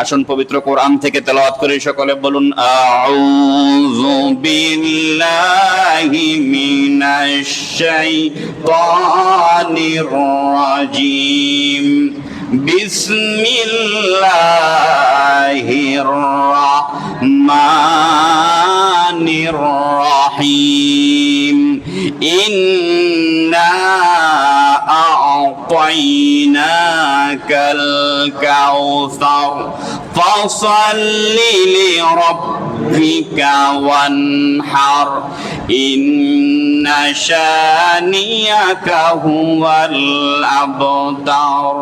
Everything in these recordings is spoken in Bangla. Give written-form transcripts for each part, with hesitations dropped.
আসুন পবিত্র কোরআন থেকে তেলাওয়াত করে সকলে বলুন আউযু বিল্লাহি মিনাশ শাইতানির রাজিম বিসমিল্লাহির রাহমানির রাহিম ইন্না আ'তাইনাকাল কাউসার ফাসাল্লি লিরাব্বিকা ওয়ানহার ইন্না শানিয়াকা হুয়াল আবতার।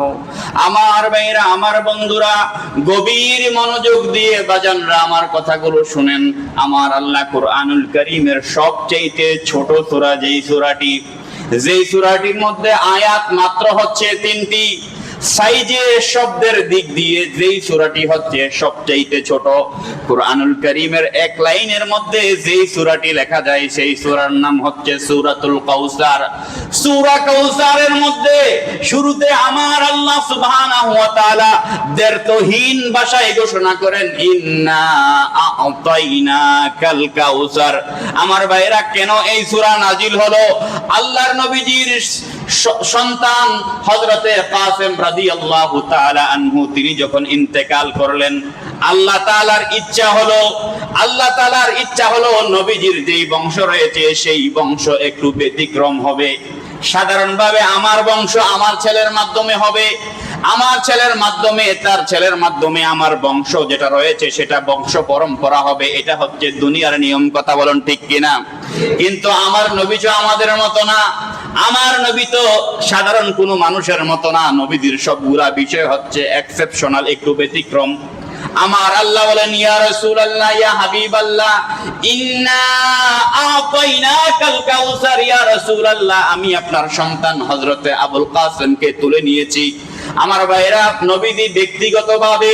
আমার ভাইরা, আমার বন্ধুরা, গভীর মনোযোগ দিয়ে বাজানরা আমার কথাগুলো শুনেন। আমার আল্লাহ কোরআনুল কারীমের সবচেয়ে ছোট সূরা যেই সূরাটির মধ্যে আয়াত মাত্র হচ্ছে 3টি, সাইজে শব্দের দিক দিয়ে যেই সূরাটি হচ্ছে সবচেয়ে ছোট, কোরআনুল কারীমের এক লাইনের মধ্যে যেই সূরাটি লেখা যায় সেই সূরার নাম হচ্ছে সূরাতুল কাউসার। সূরা কাউসারের মধ্যে শুরুতে আমার আল্লাহ সুবহানাহু ওয়া তাআলা দ্ব্যর্থহীন ভাষায় ঘোষণা করেন ইন্না আ'তাইনাকাল কাউসার। আমার ভাইরা, কেন এই সূরা নাজিল হলো? আল্লাহর নবীজির সন্তান হযরতে কাসেম রাদিয়াল্লাহু তাআলা আনহু তিনি যখন ইন্তেকাল করলেন, আল্লাহ তাআলার ইচ্ছা হলো নবীজির যেই বংশ রয়েছে সেই বংশ একটু ব্যতিক্রম হবে। সাধারণভাবে আমার বংশ আমার ছেলের মাধ্যমে হবে, আমার ছেলের মাধ্যমে তার ছেলের মাধ্যমে আমার বংশ যেটা রয়েছে সেটা বংশ পরম্পরা হবে। এটা হচ্ছে দুনিয়ার নিয়ম, কথা বলেন ঠিক কিনা? কিন্তু আমার নবী তো আমাদের মতো না, আমার নবী তো সাধারণ কোনো মানুষের মতো না। নবীদের সবগুলা বিষয় হচ্ছে এক্সেপশনাল, একটু ব্যতিক্রম। আমার আল্লাহ বলেন ইয়া রাসূলুল্লাহ, ইয়া হাবিবাল্লাহ, ইন্না আ'তাইনাকাল কাউসার। ইয়া রাসূলুল্লাহ, আমি আপনার সন্তান হযরতে আবুল কাসেমকে তুলে নিয়েছি। আমার ভাইরা, নবীজি ব্যক্তিগতভাবে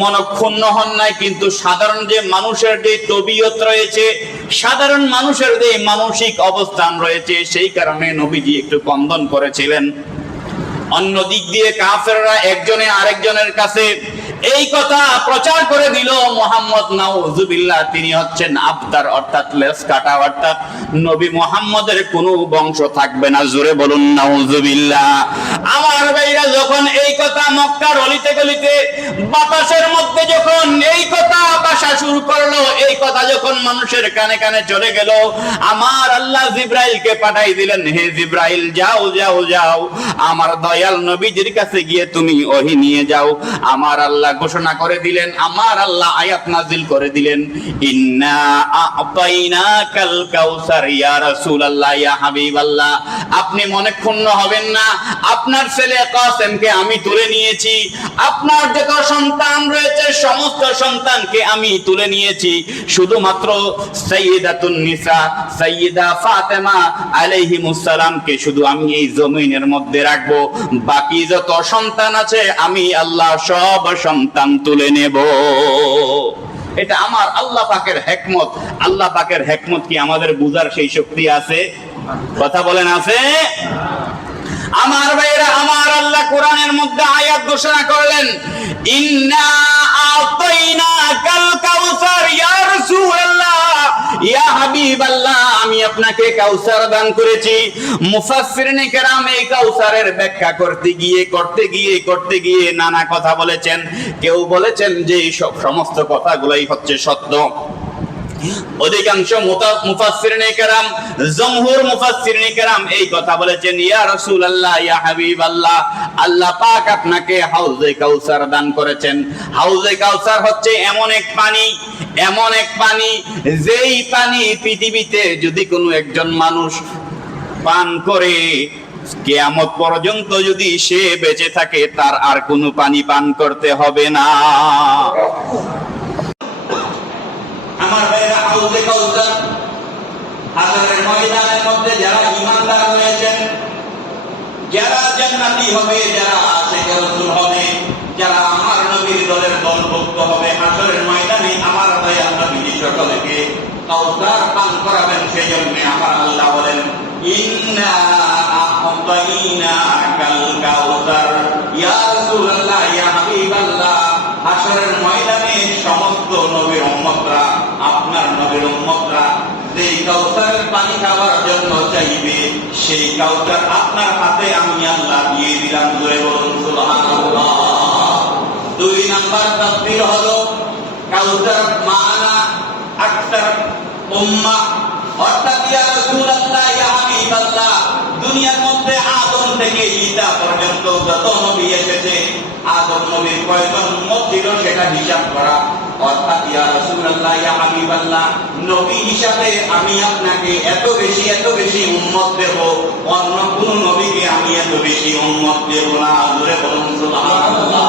মনক্ষুণ্ণ হন নাই, কিন্তু সাধারণ যে মানুষের যে তবিয়ত রয়েছে, সাধারণ মানুষের যে মানসিক অবস্থান রয়েছে, সেই কারণে নবীজি একটু কন্দন করেছিলেন। অন্য দিক দিয়ে কাফেররা একজনে আরেকজনের কাছে এই কথা প্রচার করে দিল, মুহাম্মদ নাউজুবিল্লাহ তিনি হচ্ছেন আবতার, অর্থাৎ লেস কাটা, অর্থাৎ নবী মুহাম্মদের কোনো বংশ থাকবে না। জোরে বলুন নাউজুবিল্লাহ। আমার ভাইরা, যখন এই কথা মক্কার অলিতে গলিতে বাতাসের মধ্যে যখন এই কথা ভাষা শুরু করলো, এই কথা যখন মানুষের কানে কানে চলে গেল, আমার আল্লাহ জিবরাইলকে পাঠাই দিলেন, হে জিবরাইল, যাও যাও যাও আমার দয়াল নবীজির কাছে গিয়ে তুমি ওহী নিয়ে যাও। আমার আল্লাহ ঘোষণা করে দিলেন, আমার আল্লাহ আয়াত নাজিল করে দিলেন, ইন্না আ'তাইনাকাল কাউসার। ইয়া রাসূলুল্লাহ, ইয়া হাবিবাল্লাহ, আপনি মনে ক্ষুণ্ণ হবেন না, আপনার ছেলে কাসেমকে আমি তুলে নিয়েছি, আপনার যত সন্তান রয়েছে সমস্ত সন্তানকে আমি তুলে নিয়েছি, শুধুমাত্র সাইয়্যিদাতুন নিসা সাইয়্যিদা ফাতেমা আলাইহিমুস সালামকে শুধু আমি এই জমিনের মধ্যে রাখবো, বাকি যত সন্তান আছে আমি আল্লাহ সব সন্তান তুলে নেব। এটা আমার আল্লাহ পাকের হিকমত। আল্লাহ পাকের হিকমত কি আমাদের বুঝার সেই শক্তি আছে? কথা বলেন, আছে? আমার ভাইরা, আমার আল্লাহ কোরআনের মধ্যে আয়াত ঘোষণা করলেন, ইন্না আ'তাইনাকাল কাউসার। ইয়া রাসূলুল্লাহ, ইয়া হাবিবাল্লাহ, আমি আপনাকে কাউসার দান করেছি। মুফাসসিরিনে কেরাম এই কাউসারের ব্যাখ্যা করতে গিয়ে নানা কথা বলেছেন। কেউ বলেছেন যে এই সমস্ত কথাগুলাই হচ্ছে সত্য। অধিকাংশ মুফাসসিরিনে কেরাম, জমহুর মুফাসসিরিনে কেরাম এই কথা বলেছেন, ইয়া রাসূলুল্লাহ, ইয়া হাবিবাল্লাহ, আল্লাহ পাক আপনাকে হাউজে কাউসার দান করেছেন। হাউজে কাউসার হচ্ছে এমন এক পানি যেই পানি পৃথিবীতে যদি কোনো একজন মানুষ পান করে, কিয়ামত পর্যন্ত যদি সে বেঁচে থাকে, তার আর কোনো পানি পান করতে হবে না। আমার ভাইরা, হাউজে কাউসার, হাসরের ময়দানের মধ্যে যারা ঈমানদার রয়েছেন, যারা জান্নাতি হবে, যারা আশিকে রাসূল হবে, যারা আমার নবীর দলের দলভুক্ত হবে, হাসরের ময়দানে আমার ভাইরা নবী সকলকে কাউসার পান করাবেন। সেজন্য আমার আল্লাহ বলেন, ইন্না আ'তাইনাকাল কাউসার। ইয়া রাসূলুল্লাহ, ইয়া হাবিবাল্লাহ, হাসরের সমস্ত নবীর উম্মতরা, আপনার নবীর উম্মতরা যেই কাউসারের পানি খাওয়ার জন্য চাইবে, সেই কাউসার আপনার হাতে আমি আল্লাহ দিয়ে দিলাম। জোরে বলুন সুবহানাল্লাহ। 2 নাম্বার তাফসীর হলো কাউসার মানা আকসার উম্মাহ, অর্থাৎ ইয়া রাসূলুল্লাহ, ইয়া হাবিবাল্লাহ, দুনিয়ার মধ্যে আদম থেকে ঈসা পর্যন্ত যত নবী এসেছে, আদম নবীর কয়জন উম্মত ছিল সেটা হিসাব করা। অর্থাৎ ইয়া রাসূলুল্লাহ, ইয়া হাবিবাল্লাহ, নবী হিসাবে আমি আপনাকে এত বেশি উম্মত দেব, অন্য কোন নবীকে আমি এত বেশি উম্মত দেব না। জোরে বলুন সুবহানাল্লাহ।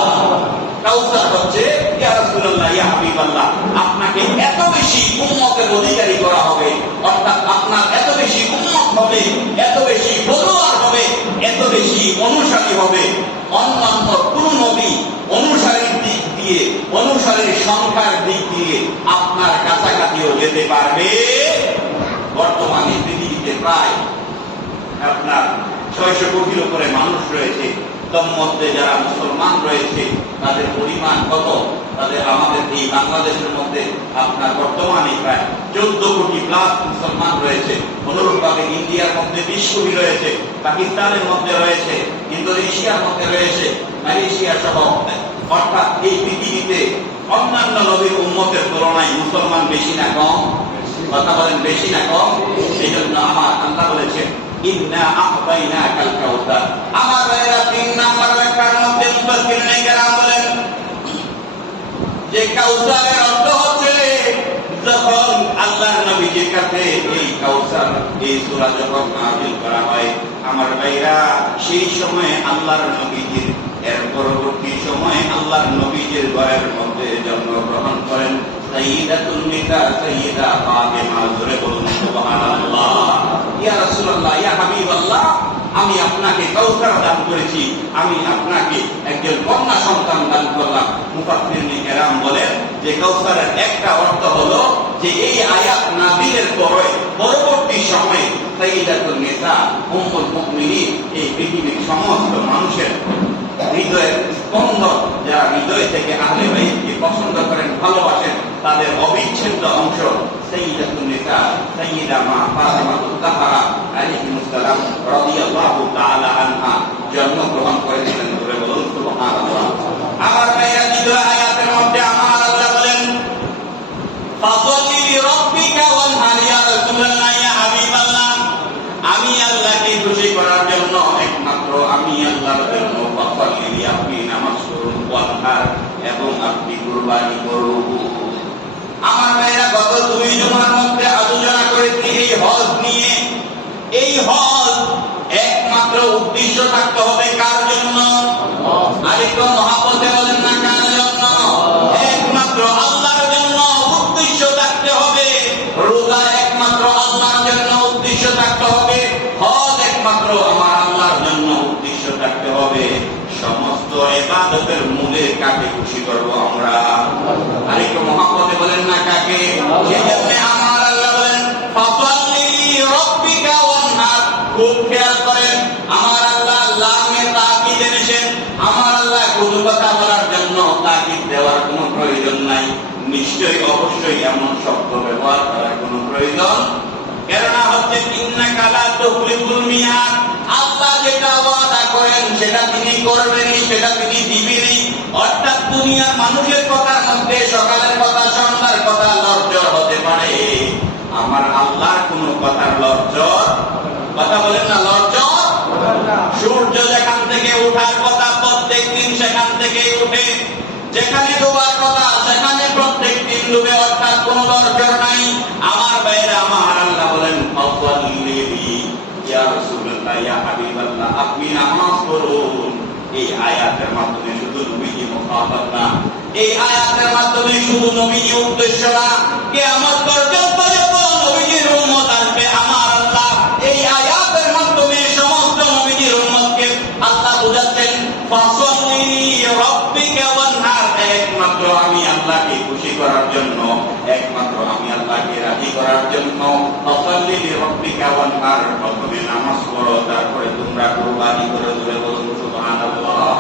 কাউসার হচ্ছে ইয়া রাসূলুল্লাহ, ইয়া হাবিবাল্লাহ, আপনাকে এত বেশি উম্মতের অধিকারী করা হবে, অর্থাৎ আপনার এত বেশি উম্মত হবে, এত বেশি ফলোয়ার হবে, এত বেশি অনুসারী হবে, অন্যান্য কোন নবী অনুসারীর দিক দিয়ে, অনুসারীর সংখ্যার দিক দিয়ে আপনার কাছাকাছিও যেতে পারবে। বর্তমানে পৃথিবীতে প্রায় আপনার 600 কোটির উপরে মানুষ রয়েছে। তার মধ্যে যারা মুসলমান রয়েছে তাদের পরিমাণ কত? তাদের আমাদের এই বাংলাদেশের মধ্যে আপনার বর্তমানে প্রায় 14 কোটি প্লাস মুসলমান রয়েছে। অনুরূপভাবে ইন্ডিয়ার মধ্যে 20 কোটি রয়েছে, পাকিস্তানের মধ্যে রয়েছে, ইন্দোনেশিয়ার মধ্যে রয়েছে, মালয়েশিয়া সহ। অর্থাৎ এই পৃথিবীতে অন্যান্য নবীর উম্মতের তুলনায় মুসলমান বেশি না কম? কথা বলেন, বেশি না কম? এই জন্য আমার আল্লাহ বলেছেন ইন্না আ'তাইনাকাল কাউসার। আমার ভাইরা 3 নাম্বার ব্যাখ্যার মধ্যে মুফাসসিরিনে কেরাম বলেন যে কাউসারের অর্থ হচ্ছে যখন আল্লাহর নবীজির কাছে এই কাউসার, এই সূরা যখন নাযিল করা হয়, আমার ভাইরা সেই সময় আল্লাহর নবীজির, এর পরবর্তী সময়ে আল্লাহর নবীজির ঘরের মধ্যে জন্মগ্রহণ করেন সাইয়্যিদাতুন নিসা, সাইয়্যিদা ফাতিমা। জোরে বলুন সুবহানাল্লাহ। ইয়া রাসূলুল্লাহ, ইয়া হাবিবাল্লাহ, আমি আপনাকে কাউসার দান করেছি, আমি আপনাকে একজন কন্যা সন্তান দান করলাম। মুফাসসিরিনে কেরাম বলেন যে কাউসারের একটা অর্থ হলো যে এই আয়াত নাযিলের পরে পরবর্তী সময়ে সাইয়্যিদাতুন নিসা, উম্মুল মুমিনিন, এই পৃথিবীর সমস্ত মানুষের হৃদয়ের স্পন্দন, যারা হৃদয় থেকে আহলে বাইতকে পছন্দ করেন, ভালোবাসেন, তাদের অবিচ্ছেদ্য অংশ সাইয়্যিদাতুন নিসা, সাইয়্যিদা মা ফাতিমাতুজ জাহরা আলাইহিস সালাম রাদিয়াল্লাহু তাআলা আনহা জন্মগ্রহণ করেছিলেন। বলে বলুন সুবহানাল্লাহ। আমার ভাইরা, দ্বিতীয় আয়াতের মধ্যে আমার আল্লাহ বলেন ফাসাল্লি লিরাব্বিকা ওয়ানহার। ইয়া রাসূলুল্লাহ, ইয়া হাবিবাল্লাহ, আমি আল্লাহকে খুশি করার জন্য, একমাত্র আমি আল্লাহর জন্য ফাসাল্লি, আপনি নামাজ পড়ুন, ওয়ানহার, এবং আপনি কুরবানি করুন। আমার ভাইরা, গত 2 জুমার মধ্যে আলোচনা করেছি এই হজ নিয়ে। এই হজ একমাত্র উদ্দেশ্য থাকতে হবে কার জন্য? আরেকটু মহাব্বতে বলেন না, কার জন্য? একমাত্র আল্লাহর জন্য উদ্দেশ্য থাকতে হবে। রোজা একমাত্র আল্লাহর জন্য উদ্দেশ্য থাকতে হবে। হজ একমাত্র আমার আল্লাহর জন্য উদ্দেশ্য থাকতে হবে। সমস্ত ইবাদতের মূলে কাকে খুশি করব আমরা? আরেকটু মহাব্বতে বলেন না, কাকে? সেজন্য আমার আল্লাহ বলেন ফাসাল্লি লিরাব্বিকা ওয়ানহার। খুব খেয়াল করেন, আমার আল্লাহ লামে তাকিদ এনেছেন। আমার আল্লাহ কোনো কথা বলার জন্য তাকিদ দেওয়ার কোনো প্রয়োজন নাই। নিশ্চয়ই অবশ্যই এমন শব্দ ব্যবহার করার কোনো প্রয়োজন, কেননা হচ্ছে ইন্নাকা লা তুখলিফুল মিয়াদ। আল্লাহ যেটা ওয়াদা করেন সেটা তিনি করবেনই, সেটা তিনি দিবেনই। অর্থাৎ দুনিয়ার মানুষের কথার মধ্যে সকালের কথা, সন্ধ্যার কথা লজ্জর হতে পারে, আমার আল্লাহর কোন কথার লজ্জর? কথা বলেন না, লজ্জর? সূর্য যেখান থেকে ওঠার কথা প্রত্যেক দিন সেখান থেকে উঠে, যেখানে ডোবার কথা সেখানে প্রত্যেক দিন ডুবে, অর্থাৎ কোন লজ্জর নাই। আমার ভাইরা, আমার আল্লাহ বলেন ফাসাল্লি ইয়া রাসূলুল্লাহ, ইয়া হাবিবাল্লাহ, আপনি নামাজ পড়ুন। এই আয়াতের মাধ্যমে শুধু নবীজি মুখাতাব না, এই আয়াতের মাধ্যমে শুধু নবীজি উদ্দেশ্য না, কিয়ামত পর্যন্ত যত নবীজির উম্মত আসবে, আমার আল্লাহ এই আয়াতের মাধ্যমে সমস্ত নবীজির উম্মতকে আল্লাহ বুঝাচ্ছেন ফাসাল্লি লিরাব্বিকা ওয়ানহার। একমাত্র আমি আল্লাহকে খুশি করার জন্য, একমাত্র আমি আল্লাহকে রাজি করার জন্য ফাসাল্লি লিরাব্বিকা ওয়ানহার। প্রথমে নামাজ পড়ো, তারপরে তোমরা কুরবানি করো। জোরে বলুন সুবহানাল্লাহ।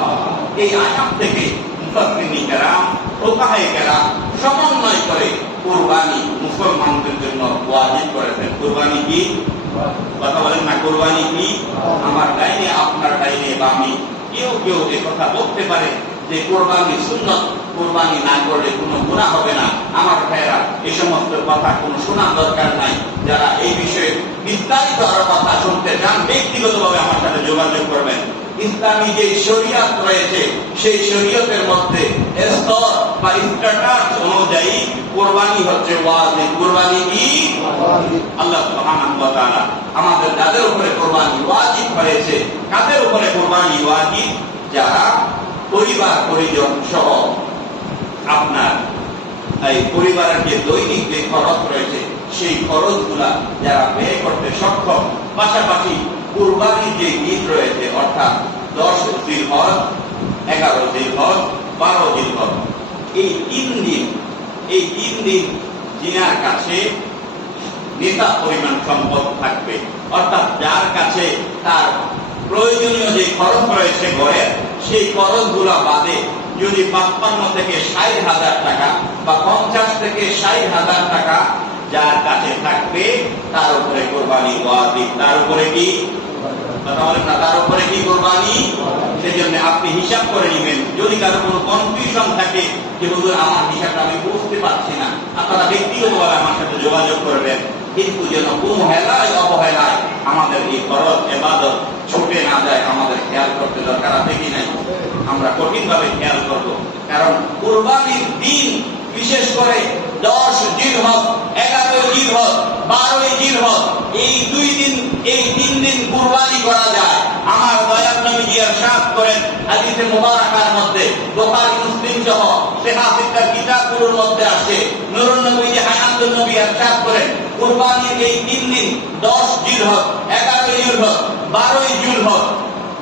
এই আয়াত থেকে মুফাসসিরিনে কেরাম ফুকাহায়ে কেরাম সমন্বয় করে কুরবানি মুসলমানদের জন্য ওয়াজিব করেছেন। কুরবানি কি? কথা বলেন না, কুরবানি কি? আমার ডাইনে আপনার ডাইনে বামে কেউ কেউ এ কথা বলতে পারে যে কুরবানি সুন্নাত, কুরবানি না করলে কোনো গুনাহ হবে না। আমার ভাইয়েরা, এই সমস্ত কথা কোনো শোনার দরকার নাই। যারা এই বিষয়ে বিস্তারিত আরো কথা শুনতে চান ব্যক্তিগতভাবে আমার সাথে যোগাযোগ করবেন। ইসলামী যে শরীয়ত রয়েছে সেই শরীয়তের মধ্যে স্তর বা স্ট্যাটাস অনুযায়ী কুরবানি হচ্ছে ওয়াজিব। কুরবানি কি? আল্লাহ সুবহানাহু ওয়া তাআলা আমাদের যাদের উপরে কুরবানি ওয়াজিব হয়েছে, কাদের উপরে কুরবানি ওয়াজিব? যারা পরিবার পরিজন সহ আপনার এই পরিবারের যে দৈনিক যে খরচ রয়েছে সেই খরচগুলা যারা ব্যয় করতে সক্ষম, পাশাপাশি কুরবানির যে ঈদ রয়েছে অর্থাৎ 10 জিলহজ, 11 জিলহজ, 12 জিলহজ, এই 3 দিন যিনার কাছে নেতা পরিমাণ সম্পদ থাকবে, অর্থাৎ যার কাছে তার প্রয়োজনীয় যে খরচ রয়েছে ঘরের সেই খরচগুলা বাদে যদি 55 থেকে 60,000 টাকা বা 50 থেকে 60,000 টাকা যার কাছে থাকবে তার উপরে কুরবানি ওয়াজিব। তার উপরে কি? কথা বলেন না, তার উপরে কি কুরবানি? সেজন্য আপনি হিসাব করে নেবেন। যদি কারো কোনো কনফিউশন থাকে যে হুজুর আমার হিসাবটা আমি বুঝতে পারছি না, আপনারা ব্যক্তিগতভাবে আমার সাথে যোগাযোগ করবেন। কিন্তু যেন কোনো হেলায় অবহেলায় আমাদের এই ফরজ ইবাদত ছুটে না যায়, আমাদের খেয়াল করতে দরকার আছে কি নাই? আমরা কঠিনভাবে খেয়াল করব। কারণ কুরবানির দিন বিশেষ করে 10 জিলহজ, 11 জিলহজ, 12 জিলহজ, এই 2 দিন, এই 3 দিন কুরবানি করা যায়। আমার দয়াল নবীজি ইরশাদ করেন হাদিসে মুবারাকার মধ্যে, বুখারী মুসলিম সহ সিহাহাতের কিতাবগুলোর মধ্যে আছে, নূরুন নবী হায়াতুন নবী ইরশাদ করেন কুরবানির এই 3 দিন 10 জিলহজ, 11 জিলহজ, 12 জিলহজ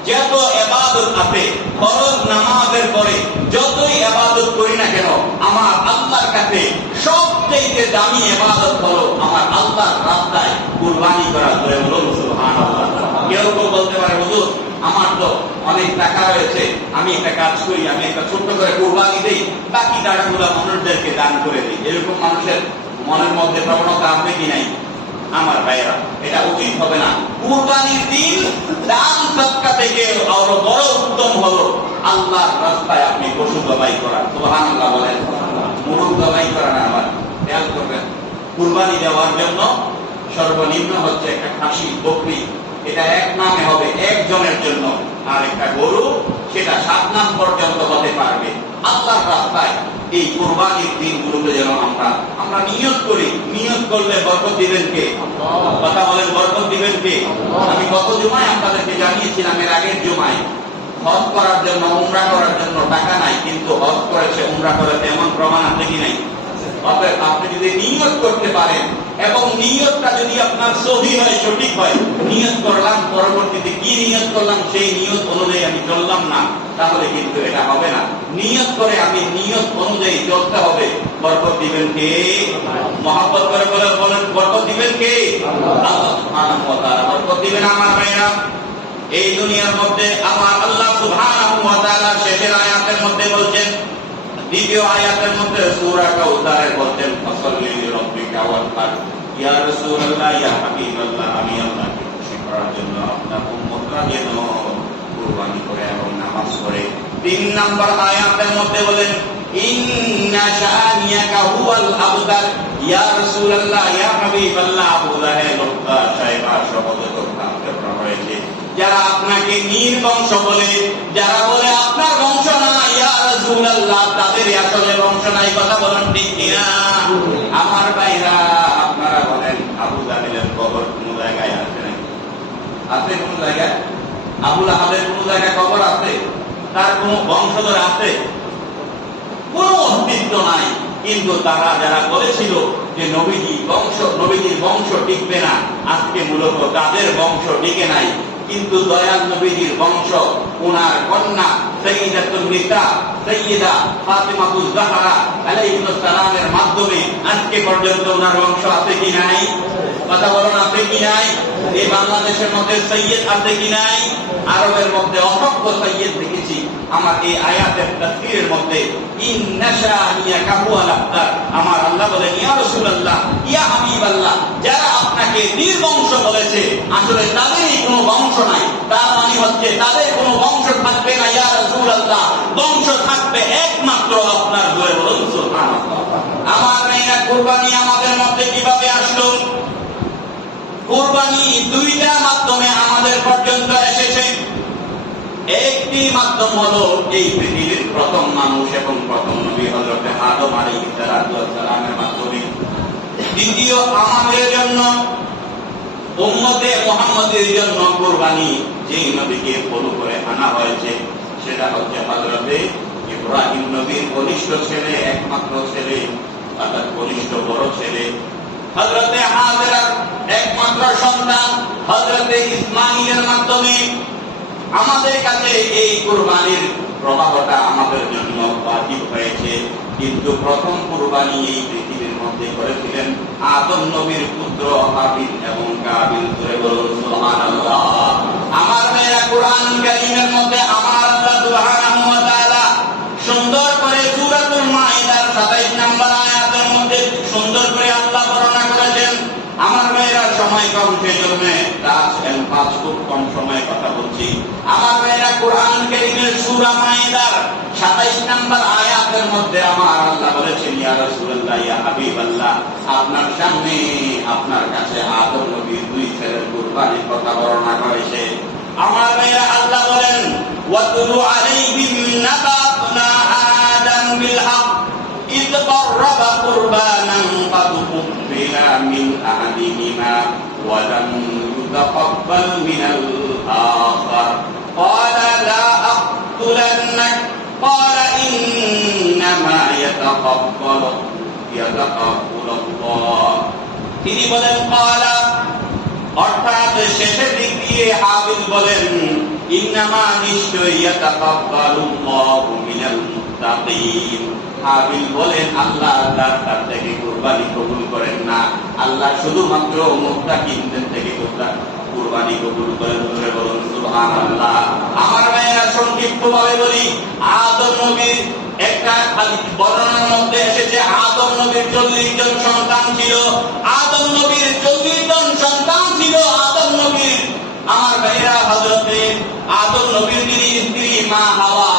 যত ইবাদত আছে, ফরজ নামাজের পরে যতই ইবাদত করি না কেন, আমার আল্লাহর কাছে সবচেয়ে দামি ইবাদত হলো আমার আল্লাহর রাস্তায় কুরবানি করা। ধরে বলুন সুবহানাল্লাহ। কেউ কেউ বলতে পারে হুজুর আমার তো অনেক টাকা রয়েছে, আমি একটা কাজ করি, আমি একটা ছোট্ট করে কুরবানি দেই, বাকি টাকাগুলো মানুষদেরকে দান করে দিই। এরকম মানুষের মনের মধ্যে প্রবণতা আছে কি নাই? আমার ভাইরা, এটা উচিত হবে না। কুরবানির দিন দান সদকা থেকে আরো বড় উত্তম হলো আল্লাহর রাস্তায় আপনি পশু জবাই করা। সুবহানাল্লাহ বলেন। মুরগ জবাই করা না। আবার খেয়াল করবেন, কুরবানি দেওয়ার জন্য সর্বনিম্ন হচ্ছে একটা খাসি, বকরি, এটা এক নামে হবে একজনের জন্য, আর একটা গরু সেটা 7 নাম পর্যন্ত হতে পারবে। আল্লাহর রাস্তায় এই কুরবানির দিনগুলোতে যেন আমরা নিয়ত করি। নিয়ত করলে বরকত দিবেন কে? কথা বলেন, বরকত দিবেন কে? আমি গত জুমায় আপনাদেরকে জানিয়েছিলাম, এর আগের জুমায়, হজ করার জন্য, উমরা করার জন্য টাকা নাই, কিন্তু হজ করেছে, উমরা করেছে, এমন প্রমাণ আছে কি নাই? অতএব আপনি যদি নিয়ত করতে পারেন এবং নিয়তটা যদি আপনার সহি হয়, সঠিক হয়, নিয়ত করলাম, পরবর্তীতে কি নিয়ত করলাম সেই নিয়ত অনুযায়ী আমি চললাম না, তাহলে কিন্তু এটা হবে না। নিয়ত করে আমি নিয়ত অনুযায়ী চলতে হবে। বরকত দিবেন কে? মহব্বত করে বলেন, বরকত দিবেন কে? আল্লাহ সুবহানাহু ওয়া তাআলা বরকত দিবেন। আমার ভাইরা, এই দুনিয়ার মধ্যে আমার আল্লাহ সুবহানাহু ওয়া তাআলা শেষের আয়াতের মধ্যে বলছেন, দ্বিতীয় আয়াতের মধ্যে সূরা কাউসারের বলছেন, ফাসাল্লি লিরাব্বিকা ওয়ানহার। ইয়া রাসূলুল্লাহ, ইয়া হাবিবাল্লাহ, আমি আল্লাহকে খুশি করার জন্য আপনার উম্মতরা যেন কুরবানি করে এবং নামাজ পড়ে। 3 নাম্বার আয়াতের মধ্যে বলেন, ইন্না শানিয়াকা হুয়াল আবতার। ইয়া রাসূলুল্লাহ, ইয়া হাবিবাল্লাহ, আবু জাহেল, উতবা, শাইবা সহজ করতে হয়েছে যারা আপনাকে নির্বংশ বলে, যারা বলে আপনার বংশ না, ইয়া রাসূলুল্লাহ, তাদের আসলে বংশ নাই। কথা বলেন ঠিক কিনা? আমার ভাইরা, আপনারা বলেন আবু জাহেলের কবর কোন জায়গায় আছে নাকি? আছে কোন জায়গায়? আবু লাহাবের কোন জায়গায় কবর আছে? তার কোন বংশধর আছে? কোন অস্তিত্ব নাই। কিন্তু তারা যারা বলেছিল যে নবীজির বংশ টিকবে না, আজকে মূলত তাদের বংশ টিকে নাই। কিন্তু দয়াল নবীজির বংশ, ওনার কন্যা সাইয়্যিদাতুন নিসা সাইয়্যিদা ফাতিমাতুজ জাহরা আলাইহিস সালামের মাধ্যমে আজকে পর্যন্ত ওনার বংশ আছে কি নাই? কথা বলুন, আছে কি নাই? এই বাংলাদেশের মধ্যে সাইয়্যিদ আছে কি নাই? আরবের মধ্যে অসংখ্য সাইয়্যিদ দেখেছি, আমার এই আয়াতের তাফসীরের মধ্যে ইন্না শানিয়াকা হুয়াল আবতার, আমার আল্লাহ বলেন ইয়া রাসূলুল্লাহ, ইয়া হাবিবাল্লাহ, যারা আপনাকে নির্বংশ বলেছে আসলে তাদেরই কোনো বংশ নাই, তার মানে হচ্ছে তাদের কোনো বংশ থাকবে না। ইয়া রাসূলুল্লাহ, বংশ থাকবে একমাত্র আপনার। জোরে বলুন সুবহানাল্লাহ। আমার মেয়েরা, কুরবানি আমাদের মধ্যে কিভাবে আসলো? কুরবানি দুইটা মাধ্যমে আমাদের পর্যন্ত এসেছে। একটি মাধ্যম হলো এই পৃথিবীর প্রথম মানুষ এবং প্রথম নবী হযরত আদম আলাইহিস সালামের মাধ্যমে। দ্বিতীয়, আমাদের জন্য উম্মতে মুহাম্মাদের জন্য কুরবানি যেই নবীকে ফলো করে আনা হয়েছে সেটা হচ্ছে হযরত ইব্রাহিম নবীর কনিষ্ঠ ছেলে, একমাত্র ছেলে, অর্থাৎ কনিষ্ঠ বড় ছেলে হযরত হাজেরার একমাত্র সন্তান হযরত ইসমাঈলের মাধ্যমে আমাদের কাছে এই কুরবানির প্রবাহটা আমাদের জন্য ওয়াজিব হয়েছে। কিন্তু প্রথম কুরবানি এই পৃথিবীর মধ্যে করেছিলেন আদম নবীর পুত্র হাবিল এবং কাবিল। করে বলুন সুবহানাল্লাহ। আমার মেয়েরা, কুরআন কারীমের মধ্যে আমার আল্লাহ সুবহানাহু ওয়া তাআলা সুন্দর করে সূরাতুল মাইদার 27 নম্বর আয়াতের মধ্যে সুন্দর করে আল্লাহ বর্ণনা করেছেন। আমার মেয়েরা, সময় কম, সেজন্য খুব কম সময়ে কথা বলছি। আমার মেয়েরা, কুরআন কারীমের সূরা মাইদার 27 নম্বর আয়াতের মধ্যে আমার আল্লাহ বলেছেন ইয়া রাসূলুল্লাহ, ইয়া হাবিবাল্লাহ, আপনার সামনে আপনার কাছে আদম নবীর দুই ছেলের কুরবানির কথা বর্ণনা করেছে। আমার মেয়েরা, আল্লাহ বলেন ওয়াতুলু আলাইহিম নাবাতুনা আদম বিল হক إذ قرب قربانا فتقبل من أحدهما ولم يتقبل من الآخر قال لا أقتلنك قال إنما يتقبل الله। তিনি বলেন قال, অর্থাৎ শেষের দিক দিয়ে হাবিল বলেন ইন্নামা, নিশ্চয়ই ইয়াতাকাব্বালুল্লাহু মিনাল মুত্তাকিন। হাবিল বলেন আল্লাহ তার থেকে কুরবানি কবুল করেন না, আল্লাহ শুধুমাত্র মুত্তাকিনদের থেকে কুরবানি কবুল করেন। বলে বলুন সুবহানাল্লাহ। আমার ভাইয়েরা, সংক্ষিপ্তভাবে বলি, আদম নবীর একটা বর্ণনার মধ্যে এসেছে আদম নবীর 40 জন সন্তান ছিল। আদম নবীর 40 জন সন্তান ছিল। আদম নবীর, আমার ভাইয়েরা, হযরতে আদম নবীর যিনি স্ত্রী মা হাওয়া,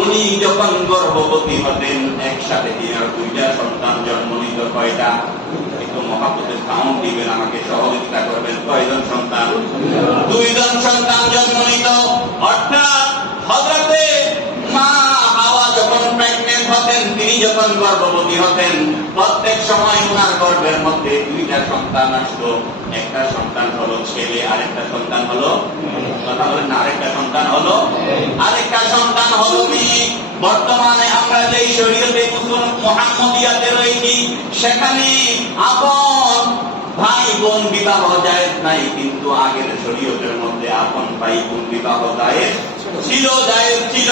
উনি যখন গর্ভবতী হতেন একসাথে তিনার 2টা সন্তান জন্ম নিত। কয়টা? একটু মহাপতের সাউন্ড দিবেন, আমাকে সহযোগিতা করবেন। কয়জন সন্তান? 2 জন সন্তান জন্ম নিত। অর্থাৎ হযরতে মা হাওয়া যখন প্রেগন্যান্ট হতেন, তিনি যখন গর্ভবতী হতেন, প্রত্যেক সময় ওনার গর্ভের মধ্যে 2টা সন্তান আসতো। একটা সন্তান হলো ছেলে, আরেকটা সন্তান হলো, কথা বলেন না, আরেকটা সন্তান হলো মেয়ে। বর্তমানে আমরা যেই শরীয়তে মুহাম্মদিয়াতে রয়েছি, সেখানে আপন ভাই বোন বিবাহ জায়েজ নাই, কিন্তু আগের শরীয়তের মধ্যে আপন ভাই বোন বিবাহ জায়েজ ছিল।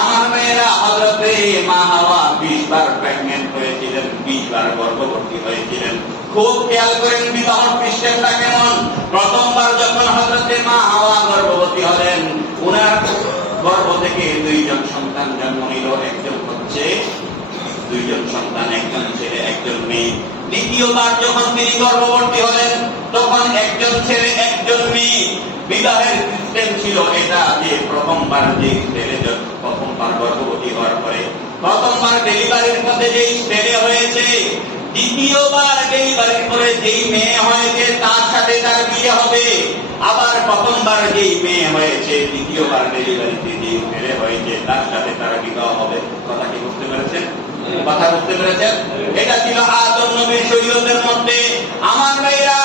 আমার মেয়েরা, হযরতে মা হাওয়া 20 বার প্রেগন্যান্ট হয়েছিলেন, 20 বার গর্ভবতী হয়েছিলেন। খুব খেয়াল করেন বিবাহ সিস্টেমটা কেমন। প্রথমবার যখন হযরতে মা হাওয়া গর্ভবতী হলেন, ওনার গর্ভ থেকে 2 জন সন্তান জন্ম নিল। একজন হচ্ছে 2 জন সন্তান, একজন ছেলে একজন মেয়ে। দ্বিতীয়বার যখন তিনি গর্ভবতী হলেন, তখন একজন ছেলে একজন মেয়ে। বিবাহের সিস্টেম ছিল এটা যে প্রথমবার যে ছেলে প্রথমবার গর্ভবতী হওয়ার পরে প্রথমবার ডেলিভারির পথে যেই ছেলে হয়েছে, দ্বিতীয়বার ডেলিভারির পরে যেই মেয়ে হয়েছে তার সাথে তার বিয়ে হবে। আবার প্রথমবার যেই মেয়ে হয়েছে, দ্বিতীয়বার ডেলিভারিতে যেই ছেলে হয়েছে তার সাথে তার বিবাহ হবে। কথা কি বুঝতে পেরেছেন? এটা ছিল আদম নবীর শরীয়তের মধ্যে। আমার ভাইরা,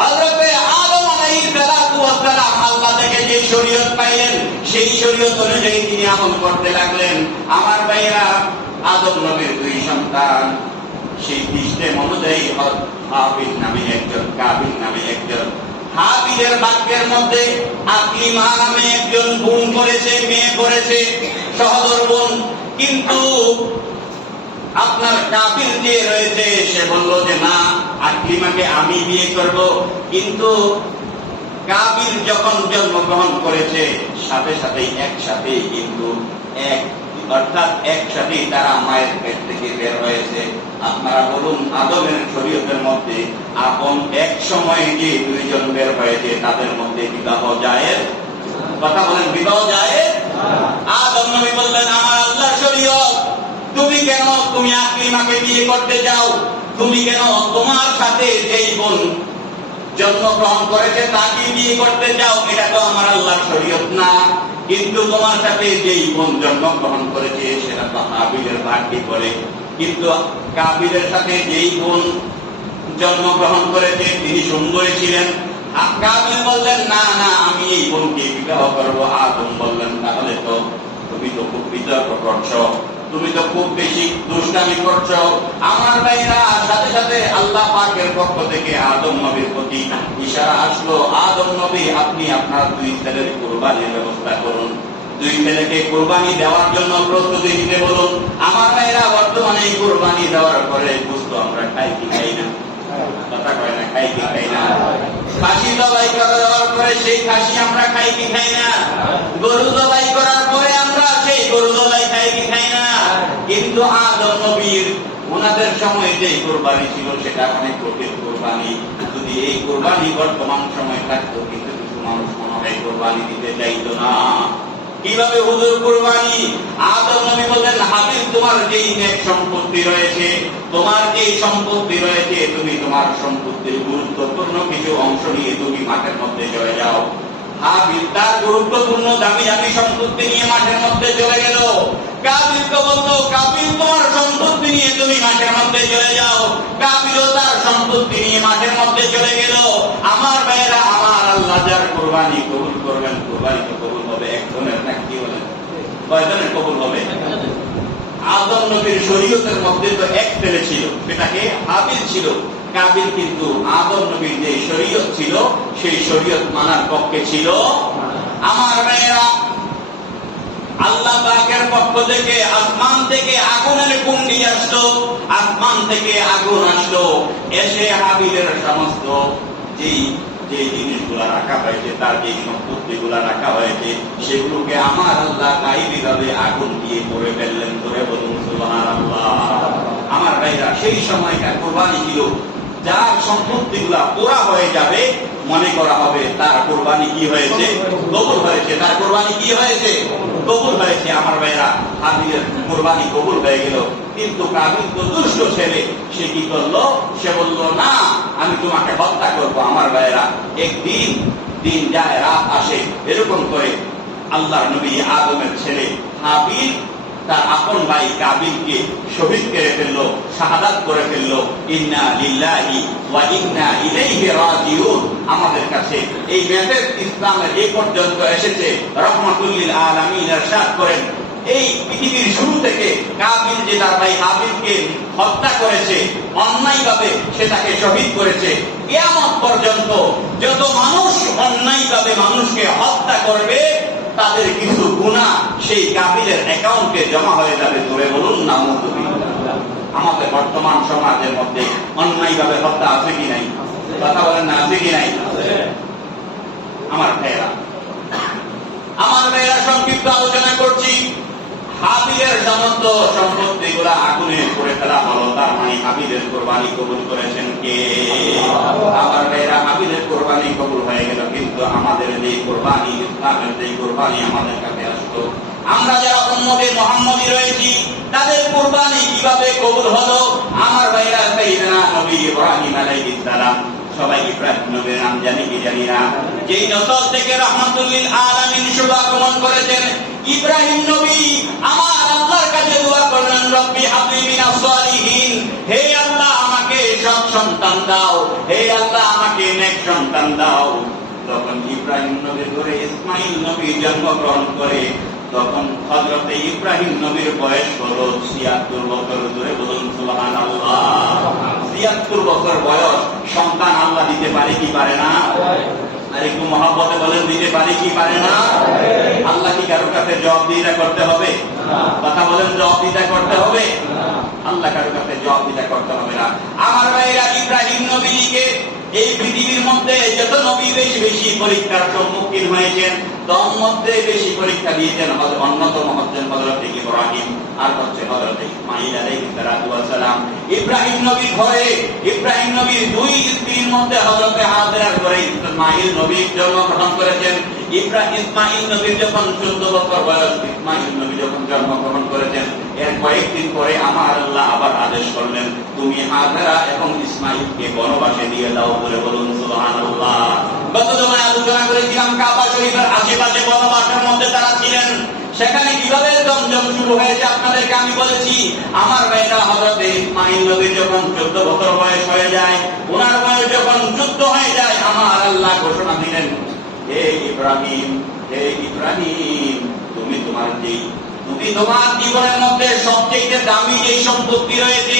হযরতে আদম আলাইহিস সালাতু ওয়াস সালাম আল্লাহ থেকে যে শরীয়ত পাইলেন, সেই শরীয়ত অনুযায়ী তিনি আমল করতে লাগলেন। আমার ভাইরা, আদম নবীর 2 সন্তান, সেই সিস্টেম অনুযায়ী হাবিল নামে একজন, কাবিল নামে একজন। হাবিলের ভাগ্যের মধ্যে আকলিমা নামে একজন বোন করেছে, মেয়ে করেছে, সহোদর বোন। কিন্তু আপনার কাবিল যে রয়েছে, সে বলল যে না, আকলিমাকে আমি বিয়ে করব। কিন্তু কাবিল যখন জন্মগ্রহণ করেছে, সাথে সাথেই একসাথে কিন্তু অর্থাৎ একসাথে তারা মায়ের পেট থেকে বের হয়েছে। আপনারা বলুন, আদমের শরীয়তের মধ্যে আপন এক সময়ে যে দুইজন বের হয়েছে তাদের মধ্যে বিবাহ জায়েজ? কথা বলেন, বিবাহ জায়েজ? আদম নবী বললেন, আমার আল্লাহর শরীয়ত, তুমি আকলিমাকে বিয়ে করতে যাও, তুমি কেন তোমার সাথে যেই বোন জন্মগ্রহণ করেছে তাকে বিয়ে করতে যাও? এটা তো আমার আল্লাহর শরীয়ত না। কিন্তু তোমার সাথে যেই বোন জন্মগ্রহণ করেছে সেটা তো হাবিলের ভাগ্যে পড়ে। কিন্তু কাবিলের সাথে যেই বোন জন্মগ্রহণ করেছে তিনি সুন্দরী ছিলেন। কাবিল বললেন, না না, আমি এই বোনকে বিবাহ করবো। আদম বললেন, তাহলে তো তুমি তো খুব বিতর্ক করছো, তুমি তো খুব বেশি দুষ্টামি করছো। আমার ভাইরা, সাথে সাথে আল্লাহ পাকের পক্ষ থেকে আদম নবীর প্রতি ইশারা আসলো, আদম নবী, আপনি আপনার দুই ছেলের কুরবানির ব্যবস্থা করুন, দুই ছেলেকে কুরবানি দেওয়ার জন্য প্রস্তুতি নিতে বলুন। আমার ভাইরা, বর্তমানে এই কুরবানি দেওয়ার পরে বুঝতো আমরা খাই কি খাই না? কথা কয় না, খাই কি খাই না? খাসি জবাই করে দেওয়ার পরে সেই খাসি আমরা খাই কি খাই না? গরু জবাই করার পরে আমরা সেই গরু জবাই খাই কি খাই না? কিন্তু আদম নবীর ওনাদের সময় যে কুরবানি ছিল সেটা অনেক কঠিন কুরবানি। যদি এই কুরবানি বর্তমান সময় থাকতো, কিন্তু কিছু মানুষ মনে হয় কুরবানি দিতে চাইতো না। কিভাবে হুজুর কুরবানি? আদম নবী বললেন, হাবিল, তোমার যেই নেক সম্পত্তি রয়েছে, তোমার যেই সম্পত্তি রয়েছে, তুমি তোমার সম্পত্তির গুরুত্বপূর্ণ কিছু অংশ নিয়ে তুমি মাঠের মধ্যে চলে যাও। হাবিল তার গুরুত্বপূর্ণ দামি দামি সম্পত্তি নিয়ে মাঠের মধ্যে চলে গেল। কাবিলকে বলতো, কাবিল, তোমার সম্পত্তি নিয়ে তুমি মাঠের মধ্যে চলে যাও। কাবিলও তার সম্পত্তি নিয়ে মাঠের মধ্যে চলে গেল। আমার ভাইয়েরা, আমার আল্লাহ যার কুরবানি কবুল করবেন, কুরবানি তো কবুল হবে একজনের, না কি বলেন? কয়জনের কবুল হবে? আদম নবীর শরীয়তের মধ্যে তো এক ছেলে ছিল, সেটাকে হাবিল ছিল। কাবিল কিন্তু আদম নবীর যে শরীয়ত ছিল সেই শরীয়ত মানার পক্ষে ছিল। আমার ভাইয়েরা, আল্লাহ পাকের পক্ষ থেকে আসমান থেকে আগুনের কুণ্ডি আসলো, আসমান থেকে আগুন আসলো, এসে হাবিলের সমস্ত যেই যে জিনিসগুলা রাখা হয়েছে, তার যে সম্পত্তিগুলা রাখা হয়েছে, সেগুলোকে আমার আল্লাহ গায়েবীভাবে আগুন দিয়ে করে ফেললেন। করে বলুন সুবহানাল্লাহ। আমার ভাইরা, সেই সময়কার কুরবানি ছিল যার সম্পত্তিগুলা পোড়া হয়ে যাবে, মনে করা হবে তার কুরবানি কি হয়েছে? কবুল হয়েছে। তার কুরবানি কি হয়েছে? কবুল হয়েছে। আমার ভাইরা, হাবিলের কুরবানি কবুল হয়ে গেল। কিন্তু কাবিল তো দুষ্ট ছেলে, সে কি করলো? সে বলল, না, আমি তোমাকে হত্যা করবো। আমার ভাইরা, একদিন দিন যায়, রাত আসে, এরকম করে আল্লাহর নবী আদমের ছেলে হাবিল তার আপন ভাই কাবিলকে শহীদ করে ফেললো, শাহাদাত করে ফেললো। ইন্না লিল্লাহি ওয়া ইন্না ইলাইহি রাজিউন। আমাদের কাছে এই মেসেজ ইসলামের এই পর্যন্ত এসেছে। রাহমাতুল লিল আলামিন ইরশাদ করেন, এই পৃথিবীর শুরু থেকে কাবিল যে তার ভাই হাবিলকে হত্যা করেছে, অন্যায়ভাবে সে তাকে শহীদ করেছে, কিয়ামত পর্যন্ত যত মানুষ অন্যায়ভাবে মানুষকে হত্যা করবে, তাদের কিছু গুনাহ সেই কাবিলের অ্যাকাউন্টে জমা হয়ে যাবে। ধরে বলুন নাউযুবিল্লাহ। আমাদের বর্তমান সমাজের মধ্যে অন্যায়ভাবে হত্যা আছে কি নাই? কথা বলেন না, আছে কি নাই? আমার ভাইয়েরা, সংক্ষিপ্ত আলোচনা করছি। হাবিলের সমস্ত সম্পত্তিগুলা আগুনে করে ফেলা হলো, তার মানে হাবিলের কুরবানি কবুল করেছেন কে? আমার ভাইয়েরা, হাবিলের কুরবানি কবুল হয়ে গেল। কিন্তু আমাদের যে কুরবানি, ইসলামের যে কুরবানি আমাদের কাছে আসতো, আমরা যারা উম্মতে মুহাম্মদী রয়েছি, তাদের কুরবানি কিভাবে কবুল হলো? আমার ভাইয়েরা, সাইয়েদনা নবী ইব্রাহিম আলাইহিস সালাম, সবাই ইব্রাহিম নবীর নাম জানি কি জানি না, যেই নসল থেকে রাহমাতুল লিল আলামিন শুভাগমন করেছেন ইব্রাহিম নবী, আমার আল্লাহর কাছে দোয়া করলেন, রব্বি হাবলি মিনাস সালিহিন, হে আল্লাহ আমাকে সৎ সন্তান দাও, হে আল্লাহ আমাকে নেক সন্তান দাও। তখন ইব্রাহিম নবীর ঘরে ইসমাইল নবী জন্মগ্রহণ করে। তখন হযরত ইব্রাহিম নবীর বয়স হলো ৭৬ বছর। ধরে বলুন সুবহানাল্লাহ। ৭৬ বছর বয়স। সন্তান আল্লাহ দিতে পারে কি পারে না? আর একটু মহব্বতে বলেন, দিতে পারে কি পারে না? আল্লাহ কি কারোর কাছে জবাবদিহিতা করতে হবে? কথা বলেন, জবাবদিহিতা করতে হবে? আল্লাহ কারোর কাছে জবাবদিহিতা করতে হবে না। আমার ভাইরা, ইব্রাহিম নবীকে এই পৃথিবীর মধ্যে যত নবী বেশি বেশি পরীক্ষার সম্মুখীন হয়েছেন, তোর মধ্যে বেশি পরীক্ষা দিয়েছেন অন্যতম হচ্ছেন হযরত ইব্রাহিম আর হচ্ছে হযরত ইসমাঈল আলাইহিস সালাম। ইব্রাহিম নবীর ঘরে, ইব্রাহিম নবীর দুই স্ত্রীর মধ্যে হযরত হাজেরার ঘরে ইসমাঈল নবী জন্মগ্রহণ করেছেন। ইসমাঈল নবীর যখন 14 বছর বয়স, ইসমাঈল নবী যখন জন্মগ্রহণ করেছেন, এর কয়েকদিন পরে আমার আল্লাহ আবার আদেশ করলেন, তুমি হাজেরা এবং ইসমাঈলকে বনবাসে দিয়ে দাও। বলে বলুন সুবহানাল্লাহ। গত জমায় আলোচনা করেছিলাম কাবা শরীফের আশেপাশে বনবাসের মধ্যে তারা ছিলেন। সেখানে কিভাবে জমজম শুরু হয়েছে আপনাদেরকে আমি বলেছি। আমার ভাইরা হযরত ইসমাঈল নবী যখন 14 বছর বয়স হয়ে যায়, ওনার বয়স যখন 14 হয়ে যায়, আমার আল্লাহ ঘোষণা দিলেন, হে ইব্রাহিম, হে ইব্রাহিম, তুমি তোমার জীবনের মধ্যে সবচেয়ে দামি যে সম্পত্তি রয়েছে,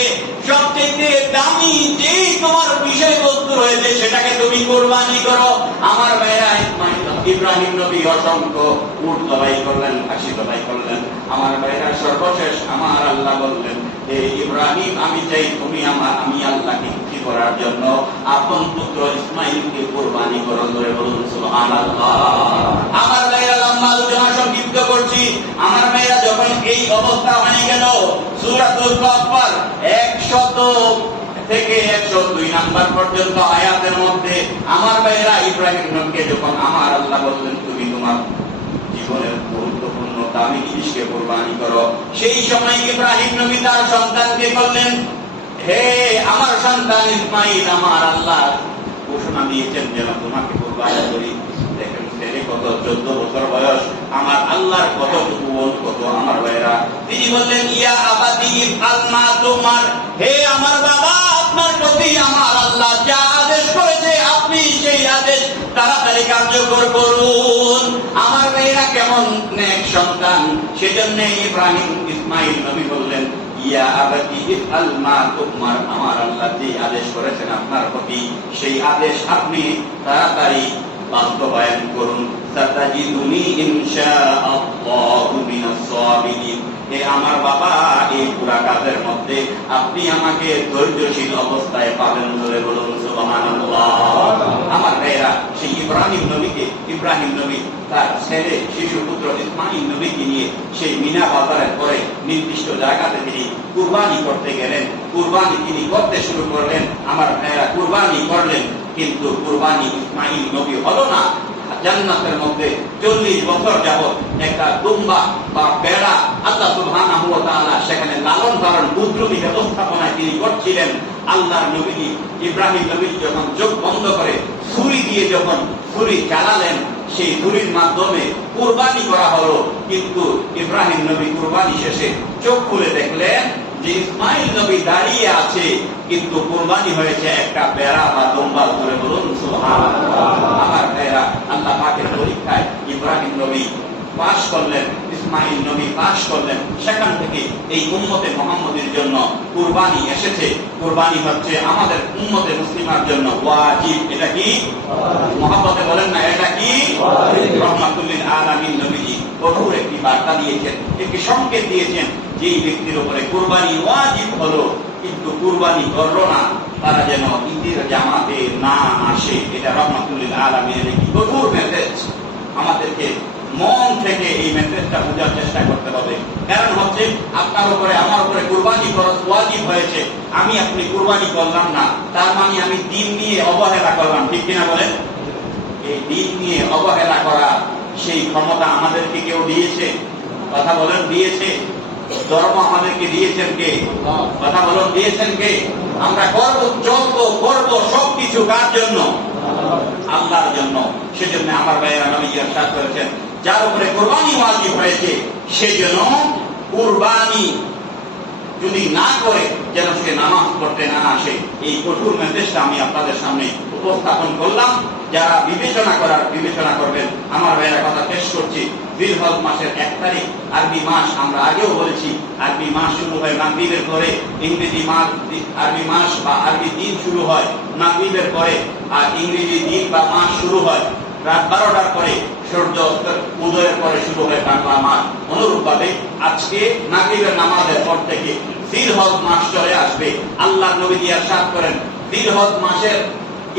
সবচেয়ে দামি যে তোমার বিষয়বস্তু রয়েছে, সেটাকে তুমি কুরবানি করো। আমার ভাইরা ইব্রাহিম নবী অসংখ্য উট জবাই করলেন, খাসি জবাই করলেন। আমার ভাইরা সর্বশেষ আমার আল্লাহ বললেন, হে ইব্রাহিম, আমি চাই তুমি আমি আল্লাহকে খুশি করার জন্য আপন পুত্র ইসমাঈলকে কুরবানি করো। ধরে বলুন সুবহানাল্লাহ। আমার ভাইরা লম্বা আলোচনা সংক্ষিপ্ত করছি। আমার ভাইরা যখন এই অবস্থা হয়ে গেল, সূরাতুল কাহফের 100 থেকে 102 নাম্বার পর্যন্ত আয়াতের মধ্যে আমার ভাইরা ইব্রাহিম নবীকে যখন আমার আল্লাহ বললেন, তুমি তোমার জীবনের গুরুত্বপূর্ণ দামি জিনিসকে কুরবানি করো, সেই সময় ইব্রাহিম নবী তার সন্তানকে বললেন, হে আমার সন্তান ইসমাঈল, আমার আল্লাহ ঘোষণা দিয়েছেন যেন তোমাকে কুরবানি করি। দেখেন ছেলে কত, 14 বছর বয়স, আমার আল্লাহর কতটুকু কত। আমার ভাইরা তিনি বললেন, ইয়া আবাদি ইফআল মা তুমার, হে আমার বাবা, আপনার প্রতি আমার আল্লাহ যা আদেশ করেছে আপনি সেই আদেশ তাড়াতাড়ি কার্যকর করুন। আমার ভাইরা কেমন নেক সন্তান, সেজন্য ইব্রাহিম ইসমাঈল নবী বললেন, ইয়া আবাদি ইফআল মা তুমার, আমার আল্লাহ যে আদেশ করেছেন আপনার প্রতি, সেই আদেশ আপনি তাড়াতাড়ি বাস্তবায়ন করুন। সাতাজিদুনি ইনশাআল্লাহু মিনাস সাবিরিন, হে আমার বাবা, এই পুরা কাজের মধ্যে আপনি আমাকে ধৈর্যশীল অবস্থায় পাবেন। ধরে বলুন সুবহানাল্লাহ। আমার ভাইরা সেই ইব্রাহিম নবী তার ছেলে শিশু পুত্র ইসমাঈল নবীকে নিয়ে সেই মিনা বাজারের পরে নির্দিষ্ট জায়গাতে তিনি কুরবানি করতে গেলেন। কুরবানি তিনি করতে শুরু করলেন। আমার ভাইরা কুরবানি করলেন, কিন্তু কুরবানি ইসমাঈল নবী হলো না। জান্নাতের মধ্যে 40 বছর যাবত একটা দুম্বা বা বেড়া আল্লাহ সুবহানাহু ওয়া তাআলা সেখানে লালন পালন কুদরতি ব্যবস্থাপনায় তিনি করছিলেন। আল্লাহর নবী ইব্রাহিম নবী যখন চোখ বন্ধ করে ছুরি দিয়ে যখন ছুরি চালালেন, সেই ছুরির মাধ্যমে কুরবানি করা হলো। কিন্তু ইব্রাহিম নবী কুরবানি শেষে চোখ খুলে দেখলেন যে ইসমাঈল নবী দাঁড়িয়ে আছে, কিন্তু কুরবানি হয়েছে একটা বেড়া বা দুম্বার। করে বলুন সুবহানাল্লাহ। আমার ভাইরা আল্লাহ পাকের পরীক্ষায় ইব্রাহিম নবী পাশ করলেন, ইসমাঈল নবী পাশ করলেন। সেখান থেকে এই উম্মতে মুহাম্মদের জন্য কুরবানি এসেছে। কুরবানি হচ্ছে আমাদের উম্মতে মুসলিমার জন্য ওয়াজিব। এটা কি মুহাম্মদে বলেন না, এটা কি রাহমাতুল লিল আলামিন। নবীজি কঠোর একটি বার্তা দিয়েছেন, একটি সংকেত দিয়েছেন, যেই ব্যক্তির উপরে কুরবানি ওয়াজিব হলো কিন্তু কুরবানি করলো না, তারা যেন ঈদের জামাতে না আসে। এটা রাহমাতুল লিল আলামিনের একটি কঠোর মেসেজ। আমাদেরকে মন থেকে এই মেসেজটা বোঝার চেষ্টা করতে হবে। কারণ হচ্ছে আপনার উপরে আমার উপরে কুরবানি করা ওয়াজিব হয়েছে, আমি আপনি কুরবানি করলাম না, তার মানে আমি দিন নিয়ে অবহেলা করলাম। ঠিক কিনা বলেন? এই দিন নিয়ে অবহেলা করা সেই ক্ষমতা আমাদেরকে কেউ দিয়েছে? কথা বলেন, দিয়েছে? ধর্ম আমাদেরকে দিয়েছেন কে? কথা বলেন, দিয়েছেন কে? আমরা করবো সবকিছু কার জন্য? আল্লাহর জন্য। সেজন্য আমার ভাইয়েরা নবীজি ইরশাদ করেছেন, যার উপরে কুরবানি ওয়াজিব হয়েছে সে যেন কুরবানি যদি না করে যেন সে নামাজ পড়তে না আসে। এই কঠোর মেসেজটা আমি আপনাদের সামনে উপস্থাপন করলাম। যারা বিবেচনা করবেন। আমার ভাইয়েরা কথা শেষ করছি। জিলহজ মাসের 1 তারিখ আরবি মাস, আমরা আগেও বলেছি আরবি মাস শুরু হয় মাগরিবের পরে। ইংরেজি মাস আরবি মাস বা আরবি দিন শুরু হয় মাগরিবের পরে, আর ইংরেজি দিন বা মাস শুরু হয় রাত 12টার পরে। সূর্য উদয়ের পরে শুরু হয় বাংলা মাস। অনুরূপভাবে আজকে মাগরিবের নামাজের পর থেকে জিলহজ মাস চলে আসবে। আল্লাহর নবী ইরশাদ করেন, জিলহজ মাসের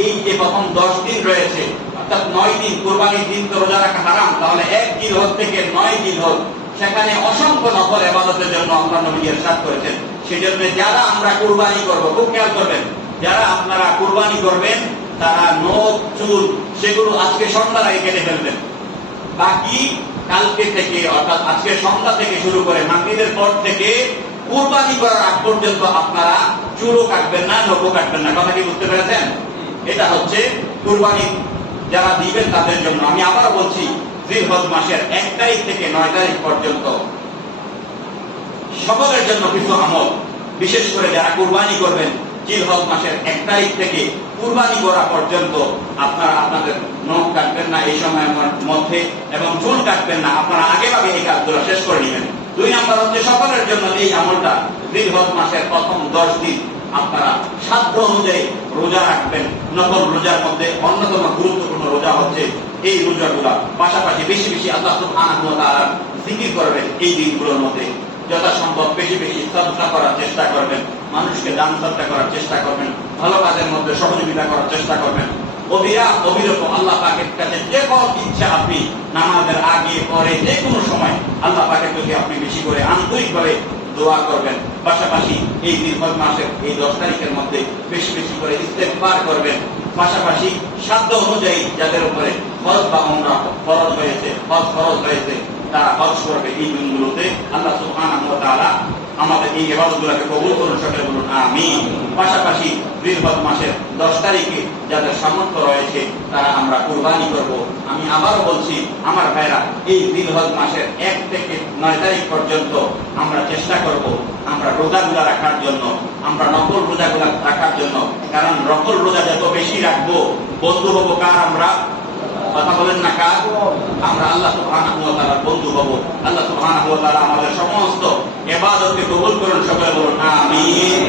এই যে প্রথম 10 দিন রয়েছে, অর্থাৎ 9 দিন, কুরবানির দিন তো রোজা রাখা হারাম, তাহলে 1 জিলহজ থেকে 9 জিলহজ সেখানে অসংখ্য নফল ইবাদতের জন্য আল্লাহ নবী ইরশাদ করেছেন। সেজন্য যারা আমরা কুরবানি করব, খুব খেয়াল করবেন, যারা আপনারা কুরবানি করবেন তারা নখ চুল সেগুলো আজকে সন্ধ্যার আগে কেটে ফেলবেন। বাকি কালকে থেকে অর্থাৎ আজকে সন্ধ্যা থেকে শুরু করে মাগরিবের পর থেকে কুরবানি করার আগ পর্যন্ত আপনারা চুলও কাটবেন না, নখও কাটবেন না। কথা কি বুঝতে পেরেছেন? এটা হচ্ছে কুরবানি যারা দিবেন তাদের জন্য। আমি আবারও বলছি, জিলহজ মাসের 1 তারিখ থেকে 9 তারিখ পর্যন্ত সকলের জন্য কিছু আমল, বিশেষ করে যারা কুরবানি করবেন জিলহজ মাসের 1 তারিখ থেকে কুরবানি করা পর্যন্ত আপনারা আপনাদের নখ কাটবেন না এই সময়ের মধ্যে, এবং চুল কাটবেন না। আপনারা আগে ভাগে এই কাজগুলো শেষ করে নেবেন। 2 নম্বর হচ্ছে সকলের জন্য এই আমলটা, জিলহজ মাসের প্রথম 10 দিন আপনারা সাধ্য অনুযায়ী রোজা রাখবেন। নফল রোজার মধ্যে অন্যতম গুরুত্বপূর্ণ রোজা হচ্ছে এই রোজাগুলা। পাশাপাশি বেশি বেশি আল্লাহ সুবহানাহু ওয়া তাআলার জিকির করবেন এই দিনগুলোর মধ্যে। যথাসম্ভব বেশি বেশি সাদকা করার চেষ্টা করবেন, মানুষকে দান সদকা করার চেষ্টা করবেন, ভালো কাজের মধ্যে সহযোগিতা করার চেষ্টা করবেন। অবিরত আল্লাহ পাকের কাছে যে কোনো ইচ্ছা আপনি নামাজের আগে পরে যে কোনো সময় আল্লাহ পাকের প্রতি আপনি বেশি করে আন্তরিকভাবে দোয়া করবেন। পাশাপাশি এই জিলহজ মাসের এই 10 তারিখের মধ্যে বেশি বেশি করে ইস্তেগফার করবেন। পাশাপাশি সাধ্য অনুযায়ী যাদের উপরে হজ বা উমরা ফরজ হয়েছে তারা হজ করবে এই দিনগুলোতে। আল্লাহ সুবহানাহু ওয়া তাআলা আমাদের এই ইবাদতগুলোকে কবুল করুন, সকলে বলুন আমিন। পাশাপাশি জিলহজ মাসের 10 তারিখে যাদের সামর্থ্য রয়েছে তারা আমরা কুরবানি করব। আমি আবারও বলছি আমার ভাইরা, এই জিলহজ মাসের 1 থেকে 9 তারিখ পর্যন্ত আমরা চেষ্টা করব আমরা রোজাগুলো রাখার জন্য, আমরা নফল রোজাগুলো রাখার জন্য। কারণ নফল রোজা যত বেশি রাখবো, বন্ধু হব কার? আমরা, কথা বলেন না কার? আমরা আল্লাহ সুবহানাহু ওয়া তাআলার বন্ধু হব। আল্লাহ সুবহানাহু ওয়া তাআলা আমাদের সমস্ত ইবাদতকে কবুল করুন, সকলে বলুন আমিন।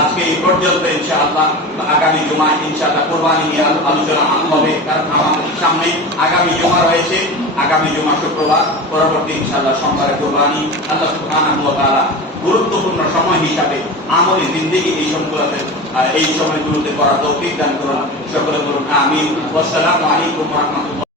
আজকে এই পর্যন্ত। ইনশাআল্লাহ আগামী জুমায় ইনশাআল্লাহ কুরবানি নিয়ে আলোচনা হবে, কারণ আমাদের সামনে আগামী জুমা রয়েছে। আগামী জুমা শুক্রবার, পরবর্তী ইনশাআল্লাহ সোমবারে কুরবানি। আল্লাহ সুবহানাহু ওয়া তাআলা গুরুত্বপূর্ণ সময় হিসাবে আমলি জিন্দেগি এই সময়গুলোতে করার তৌফিক দান করুন, সকলে বলুন আমিন। আসসালামু আলাইকুম ওয়া রাহমাতুল্লাহ।